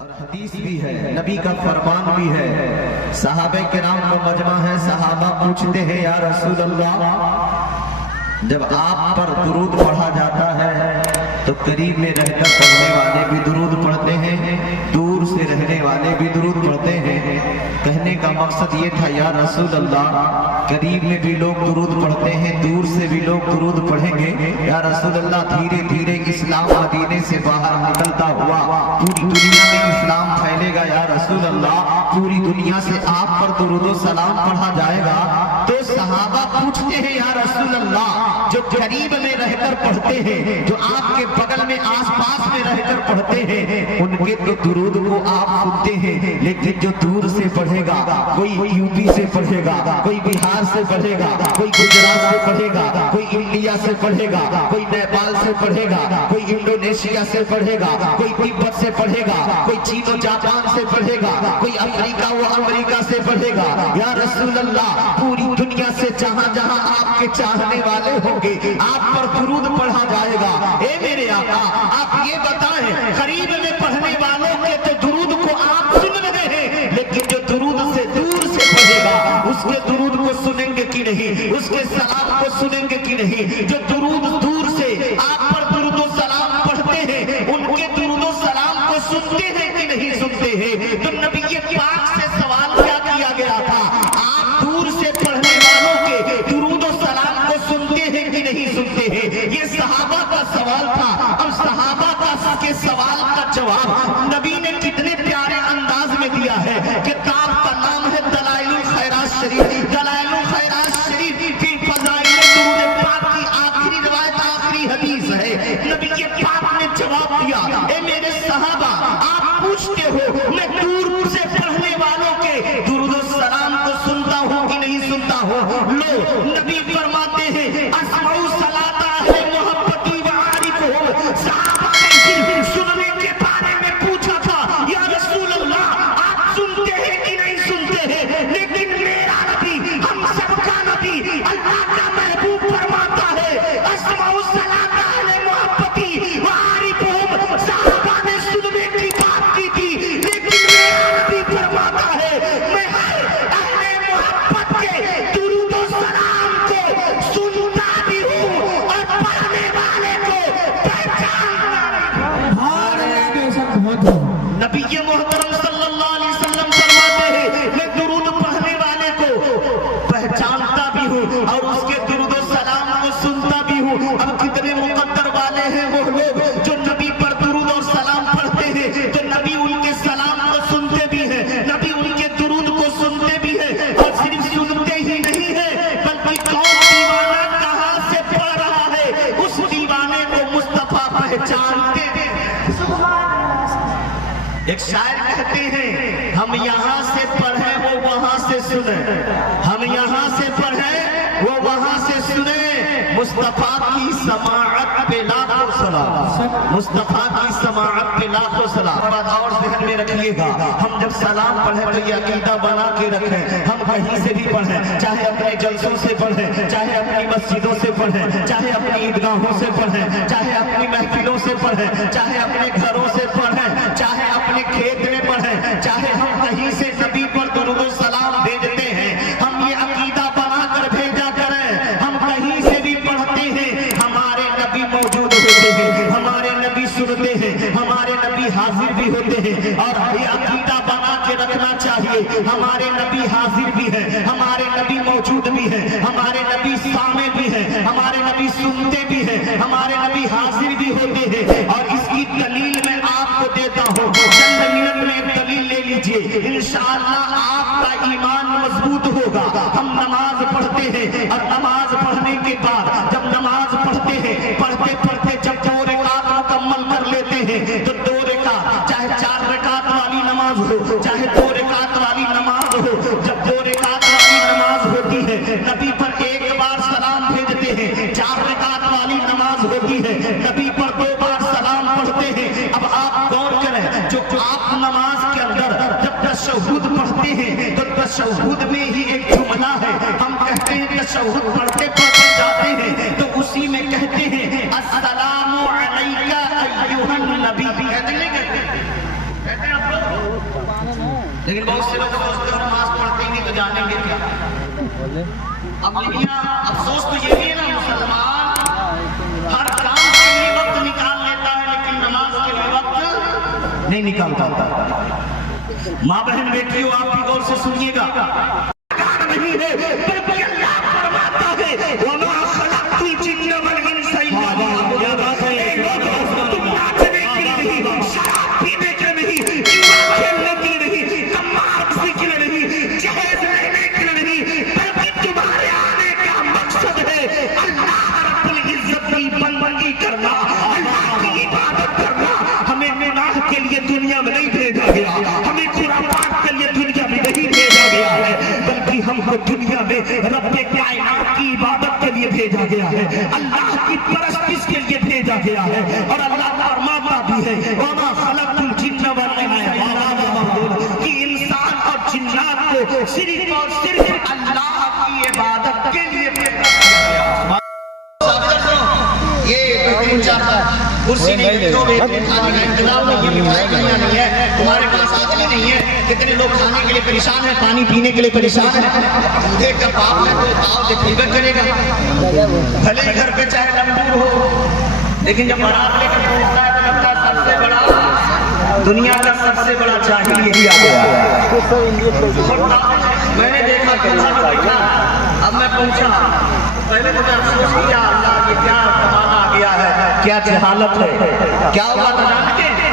اور حدیث بھی ہے، نبی کا فرمان بھی ہے، صحابہ کرام کا مجمع ہے، صحابہ پوچھتے ہیں یا رسول اللہ جب آپ پر درود پڑھا جاتا ہے تو قریب میں رہ کر پڑھنے والے بھی درود پڑھتے ہیں، دور سے رہنے والے بھی درود پڑھتے ہیں۔ کہنے کا مقصد یہ تھا یا رسول اللہ قریب میں بھی لوگ درود پڑھتے ہیں، دور سے بھی لوگ درود پڑھیں گے، یا رسول اللہ دھیرے دھیرے اسلام مدینے سے باہر نکلتا ہوا پوری دنیا میں اسلام پھیلے گا، یا رسول اللہ پوری دنیا سے آپ پر درود و سلام پڑھا جائے گا۔ تو صحابہ پوچھتے ہیں یا رسول اللہ جو قریب میں رہ کر پڑھتے ہیں، جو آپ کے بغل میں آس پاس میں رہ کر پڑھتے ہیں، ان کے تو درود کو آپ سنتے ہیں، لیکن جو دور سے پڑھے گا، کوئی یو پی سے پڑھے گا، کوئی بہار سے پڑھے گا، کوئی گجرات سے پڑھے گا، کوئی انڈیا سے پڑھے گا، کوئی نیپال سے پڑھے گا، کوئی انڈونیشیا سے پڑھے گا، کوئی تبت سے پڑھے گا، کوئی چین و جاپان سے پڑھے گا، کوئی افریقہ و امریکہ سے پڑھے گا، یا رسول اللہ پوری دنیا سے جہاں جہاں آپ کے چاہنے والے ہوں گے آپ پر درود پڑھا جائے گا۔ اے میرے آقا آپ یہ بتائیں قریب میں پڑھنے والوں کے تو درود کو آپ سن رہے ہیں، لیکن جو درود سے دور سے پڑھے گا اس کے درود کو سنیں گے کہ نہیں، اس کے سلام کو سنیں گے کہ نہیں؟ جو درود دور سے آپ پر درود و سلام پڑھتے ہیں ان کے درود و سلام کو سنتے ہیں کہ نہیں سنتے ہیں؟ تو نبی پاک سے سوال کیا کیا گیا تھا؟ آپ دور سے پڑھنے والوں کے درود و سلام کو سنتے ہیں کہ نہیں سنتے ہیں؟ یہ صحابہ کا سوال تھا۔ اب صحابہ کے سوال کا جواب نبی نے کتنے پیارے انداز میں دیا ہے۔ کتاب کا نام ہے دلائل الخیرات شریف۔ دلائل الخیرات شریف کی فضائل درود پاک کی آخری روایت آخری حدیث ہے۔ نبی پاک نے جواب دیا اے میرے صحابہ آپ پوچھتے ہو میں دور سے پڑھنے والوں کے درود و سلام کو سنتا ہوں کہ نہیں سنتا ہوں؟ لو نبی فرماتے ہیں اسمعوا صلاۃ اہل محبتی وعارفہم۔ صحابہ نے سننے کے بارے میں پوچھا تھا یا رسول اللہ آپ سنتے ہیں کہ نہیں سنتے ہیں؟ لیکن میرا نبی ہم سب کا نبی اللہ کا محبوب فرماتا ہے اسمعوا صلاۃ اہل محبتی وعارفہم۔ صحابہ نے سننے کی بات کی تھی لیکن میرا نبی فرماتا ہے میں ہر اہل محبت کے درود و سلام کو سنتا بھی ہوں اور پڑھنے والے کو نبی محترم صلی اللہ علیہ وسلم فرماتے ہیں میں درود پڑھنے والے کو پہچانتا بھی ہوں اور اس کے درود و سلام کو سنتا بھی ہوں۔ اب کتنے مقدر والے ہیں وہ لوگ جو نبی پر درود اور سلام پڑھتے ہیں، تو نبی ان کے سلام کو سنتے بھی ہیں، نبی ان کے درود کو سنتے بھی ہیں، اور صرف سنتے ہی نہیں ہیں بلکہ کون دیوانہ کہاں سے پڑھ رہا ہے اس دیوانے کو مصطفیٰ پہچانتے ہیں۔ ایک شاعر کہتے ہیں ہم یہاں سے پڑھیں وہ وہاں سے سنیں، ہم یہاں سے پڑھیں وہ وہاں سے سنیں، مصطفیٰ کی سماعت پہ لاکھوں سلام، مصطفیٰ کی سماعت پہ لاکھوں سلام۔ بات اور ذہن میں رکھیے گا ہم جب سلام پڑھیں تو یہ عقیدہ بنا کے رکھیں ہم کہیں سے بھی پڑھیں، چاہے اپنے جلسوں سے پڑھیں، چاہے اپنی مسجدوں سے پڑھیں، چاہے اپنی عیدگاہوں سے پڑھیں، چاہے اپنی محفلوں سے پڑھیں، چاہے اپنے گھروں سے پڑھیں، چاہے اپنے کھیت میں پڑھیں، چاہے ہم کہیں سے نبی پر درود و سلام بھیجتے ہیں ہم یہ عقیدہ بنا کر بھیجا کریں ہم کہیں سے بھی پڑھتے ہیں ہمارے نبی موجود ہوتے ہیں، ہمارے نبی سنتے ہیں، ہمارے نبی حاضر بھی ہوتے ہیں، اور یہ عقیدہ بنا کے رکھنا چاہیے ہمارے نبی حاضر بھی ہیں، ہمارے نبی موجود بھی ہیں، ہمارے نبی سامع بھی ہیں، ہمارے نبی سنتے بھی ہیں، ہمارے نبی حاضر بھی ہوتے ہیں۔ اور اس کی دلیل میں آپ کو دیتا ہوں، چند منٹ میں ایک دلیل لے لیجئے، انشاءاللہ آپ کا ایمان مضبوط ہوگا۔ ہم نماز پڑھتے ہیں اور نماز پڑھنے کے بعد جب نماز پڑھتے ہیں پڑھتے پڑھتے جب 2 رکعت مکمل کر لیتے ہیں تو 2 رکعت چاہے 4 رکعت والی نماز ہو چاہے 2 رکعت والی نماز ہو، جب 2 رکعت والی نماز ہوتی ہے نبی پر ایک بار سلام بھیجتے ہیں، 4 رکعت والی نماز ہوتی ہے نبی پر 2 بار سلام پڑھتے ہیں۔ اب آپ غور کریں جو آپ نماز کے اندر جب تشہد پڑھتے ہیں تو تشہد میں ہی ایک جملہ ہے، ہم کہتے ہیں تشہد پڑھتے پڑھتے جاتے ہیں تو اسی میں کہتے ہیں السلام علیکہ ایھا النبی، کہتے ہیں لیکن بہت سے لوگ سوچتے ہیں نماز پڑھتے ہی نہیں تو جانیں گے کیا. اب افسوس تو یہ بھی ہے نا، مسلمان ہر کام کے لیے وقت نکال لیتا ہے لیکن نماز کے لیے وقت نہیں نکال پاتا. ماں بہن بیٹیوں آپ بھی غور سے سنیے گا، نہیں ہے بلکہ اللہ فرماتا ہے وما خلقت الجن والانس الا ليعبدون. تم ناچنے کے لیے نہیں، شراب پینے کے نہیں، جوا کھیلنے کے لیے نہیں، قمار کے لیے نہیں، جہیز لینے کے لیے نہیں، بلکہ تمہارے آنے کا مقصد ہے اللہ رب العزت کی بندگی کرنا، اللہ کی عبادت کرنا. ہمیں گناہ کے لیے دنیا میں نہیں بھیجا گیا، ہمیں خرافات کے لیے دنیا میں نہیں بھیجا گیا ہے، بلکہ ہم کو دنیا میں رب کائنات کی عبادت کے لیے بھیجا گیا ہے، اللہ کی پرستش کے لیے بھیجا گیا ہے. اور اللہ فرماتا بھی ہے وما خلقت الجن والانس، کہ انسان اور جنات کو صرف اور صرف اللہ کی عبادت کے لیے بھیجا گیا. یہ تین چار کرسی نہیں، جو کھانے کا انتظام نہیں ہے، مٹھائی کا نہیں ہے، تمہارے پاس آدمی نہیں ہے. کتنے لوگ کھانے کے لیے پریشان ہیں، پانی پینے کے لیے پریشان ہیں. دیکھ کر باپ ہے تو باپ سے فیور کرے گا، بھلے ہی گھر پہ چاہے لمبور ہو، لیکن جب بارات لے کر پہنچتا ہے تو لگتا ہے سب سے بڑا دنیا کا سب سے بڑا جاہل یہی آ گیا ہے. میں نے دیکھا کہ بیٹھا، اب میں پہنچا، پہلے تو میں افسوس کیا اللہ یہ کیا زمانہ آ گیا ہے، کیا جہالت ہے. کیا ہوا تھا جانتے ہیں؟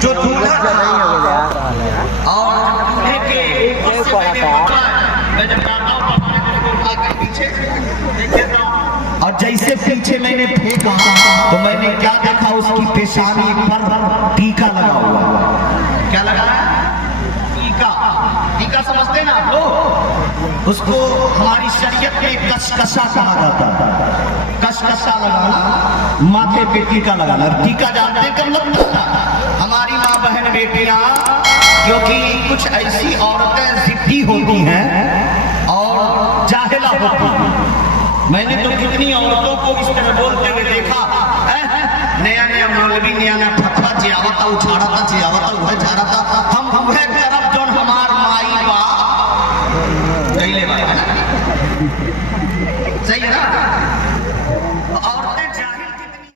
جو دولہا اور دولہے کے اوپر سے میں نے پکڑا ہے، میں جب جاتا ہوں پکڑنے کو اٹھا کر پیچھے دیکھ لیتا ہوں، اور جیسے پیچھے میں نے پھینکا تو میں نے کیا دیکھا، اس کی پیشانی پر ٹیکا لگا ہوا. کیا لگا ہے؟ ٹیکا سمجھتے ہیں نا آپ لوگ، اس کو ہماری شریعت میں کشکشا کہا جاتا ہے. کشکشا لگانا، ماتھے پہ ٹیکا لگانا. ٹیکا جانتے ہیں کب لگتا ہے؟ ہماری ماں بہن بیٹیاں، کیونکہ کچھ ایسی عورتیں ضدی ہوتی ہیں اور جاہلہ ہوتی ہیں. میں نے تو کتنی عورتوں کو اس طرح بولتے ہوئے دیکھا، نیا نیا مولوی نیا نیا پھپھا چیاوتا اچھاڑا تھا، چیاوتا وہ جا رہا تھا،